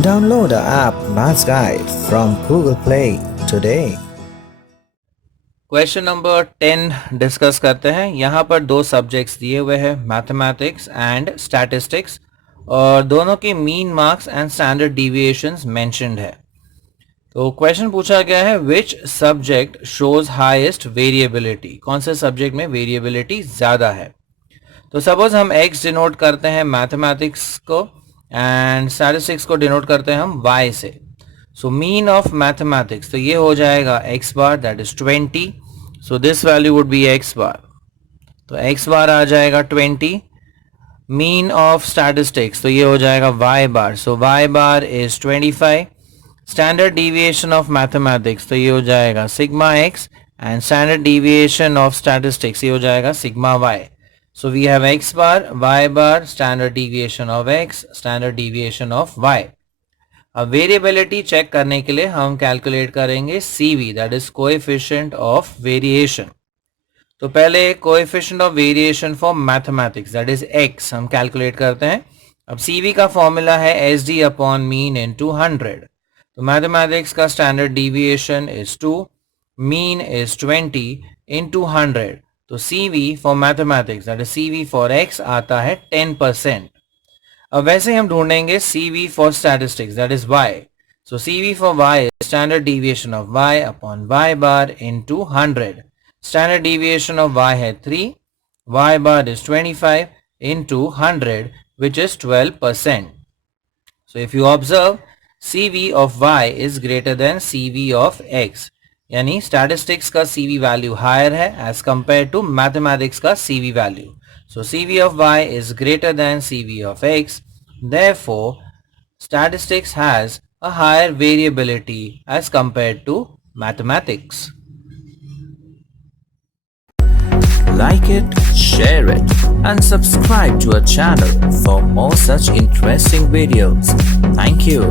Download the app Maths Guide from Google Play today. Question number 10 discuss करते हैं। यहाँ पर दो सब्जेक्ट्स दिए हुए हैं, मैथमेटिक्स एंड स्टैटिस्टिक्स, और दोनों के mean marks and standard deviations mentioned है। तो क्वेश्चन पूछा गया है which subject shows highest variability, कौन से सब्जेक्ट में वेरिएबिलिटी ज़्यादा है। तो सपोज हम x डिनोट करते हैं मैथमेटिक्स को एंड स्टैटिस्टिक्स को डिनोट करते हैं हम y से। सो मीन ऑफ मैथमेटिक्स तो ये हो जाएगा x bar, that is 20. So this value would be x बार, तो x बार आ जाएगा 20. मीन ऑफ स्टैटिस्टिक्स तो ये हो जाएगा y bar, so y bar is 25. Standard deviation of mathematics तो ये हो जाएगा sigma x, and standard deviation of statistics ये हो जाएगा sigma y. So we have x bar, y bar, standard deviation of x, standard deviation of y. अब variability check करने के लिए हम कैलकुलेट करेंगे CV, that is coefficient of variation. तो पहले coefficient of variation for mathematics, that is x, हम calculate करते हैं। अब CV का फॉर्मूला है SD upon mean into 100. तो मैथमेटिक्स का standard deviation is 2, mean is 20 into 100. तो CV for mathematics that is CV for x आता है 10%. अब वैसे हम ढूंढेंगे CV for statistics that is y. So CV for y is standard deviation of y upon y bar into 100. Standard deviation of y है 3, y bar is 25 into 100 which is 12%. So if you observe, CV of y is greater than CV of x. यानी statistics का CV value higher है as compare to mathematics का CV value. So CV of y is greater than CV of x. Therefore, statistics has a higher variability as compared to mathematics. Like it, share it, and subscribe to our channel for more such interesting videos. Thank you.